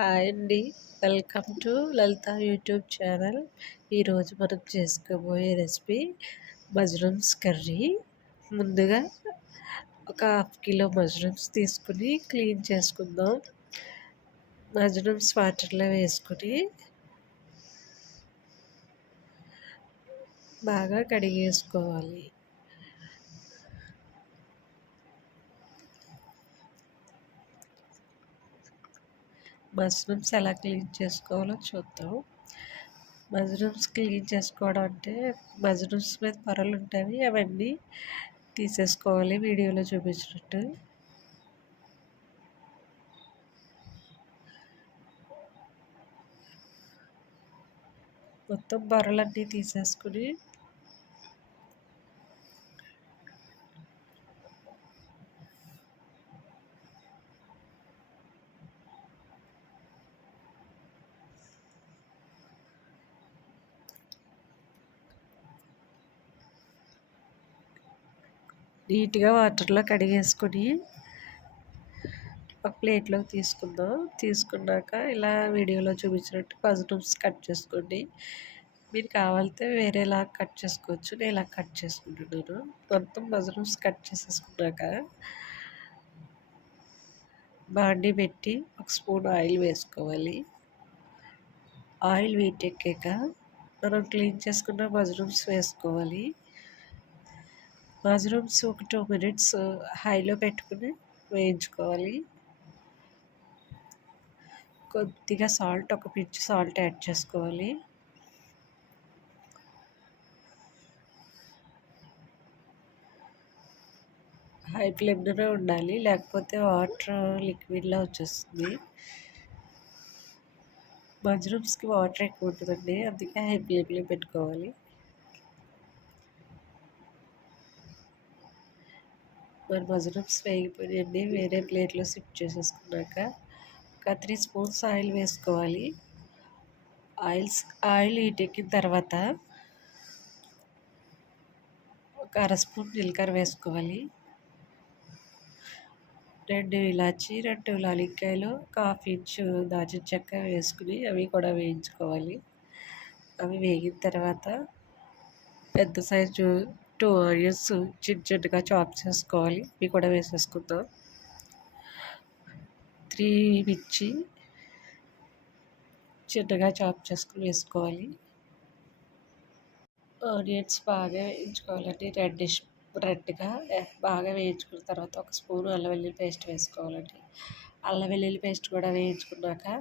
Hi అండి. Welcome to Lalitha YouTube channel. ఈరోజు మనం చేసుకోబోయే రెసిపీ మష్రూమ్స్ కర్రీ. ముందుగా ఒక హాఫ్ కిలో మష్రూమ్స్ తీసుకుని క్లీన్ చేసుకుందాం. మష్రూమ్స్ వాటర్లో వేసుకుని బాగా కడిగేసుకోవాలి. మష్రూమ్స్ ఎలా క్లీన్ చేసుకోవాలో చూద్దాం. మష్రూమ్స్ క్లీన్ చేసుకోవడం అంటే మష్రూమ్స్ మీద పొరలు ఉంటాయి, అవన్నీ తీసేసుకోవాలి వీడియోలో చూపించినట్టు. మొత్తం పొరలన్నీ తీసేసుకుని నీట్గా వాటర్లో కడిగేసుకొని ఒక ప్లేట్లోకి తీసుకుందాం. తీసుకున్నాక ఇలా వీడియోలో చూపించినట్టు మష్రూమ్స్ కట్ చేసుకోండి. మీరు కావాలితే వేరేలా కట్ చేసుకోవచ్చు. నేను ఇలా కట్ చేసుకుంటున్నాను. మొత్తం మష్రూమ్స్ కట్ చేసేసుకున్నాక బాండీ పెట్టి ఒక స్పూన్ ఆయిల్ వేసుకోవాలి. ఆయిల్ వీటెక్కాక మనం క్లీన్ చేసుకున్న మష్రూమ్స్ వేసుకోవాలి. మష్రూమ్స్ ఒక 2 మినిట్స్ హైలో పెట్టుకుని వేయించుకోవాలి. కొద్దిగా సాల్ట్, ఒక పిచ్చు సాల్ట్ యాడ్ చేసుకోవాలి. హై ఫ్లేమ్లోనే ఉండాలి, లేకపోతే వాటర్ లిక్విడ్లా వచ్చేస్తుంది. మష్రూమ్స్కి వాటర్ ఎక్కువ ఉంటుందండి, అందుకే హై ఫ్లేమ్లో పెట్టుకోవాలి. మరి మష్రూమ్స్ వేగిపోయినాయండి. వేరే ప్లేట్లో షిఫ్ట్ చేసేసుకున్నాక ఒక 3 స్పూన్స్ ఆయిల్ వేసుకోవాలి. ఆయిల్ హీట్ ఎక్కిన తర్వాత ఒక అర స్పూన్ జీలకర్ర వేసుకోవాలి. 2 ఇలాచి, 2 యాలక్కాయలు, 1/2 ఇంచు దాల్చిన చెక్క వేసుకుని అవి కూడా వేయించుకోవాలి. అవి వేగిన తర్వాత పెద్ద సైజు 2 ఆనియన్స్ చిన్న చిన్నగా చాప్ చేసుకోవాలి. ఇవి కూడా వేసేసుకుందాం. 3 మిర్చి చిన్నగా చాప్ చేసుకుని వేసుకోవాలి. ఆనియన్స్ బాగా వేయించుకోవాలండి. రెడ్గా బాగా వేయించుకున్న తర్వాత ఒక స్పూన్ అల్లం వెల్లుల్లి పేస్ట్ వేసుకోవాలండి. అల్లం వెల్లుల్లి పేస్ట్ కూడా వేయించుకున్నాక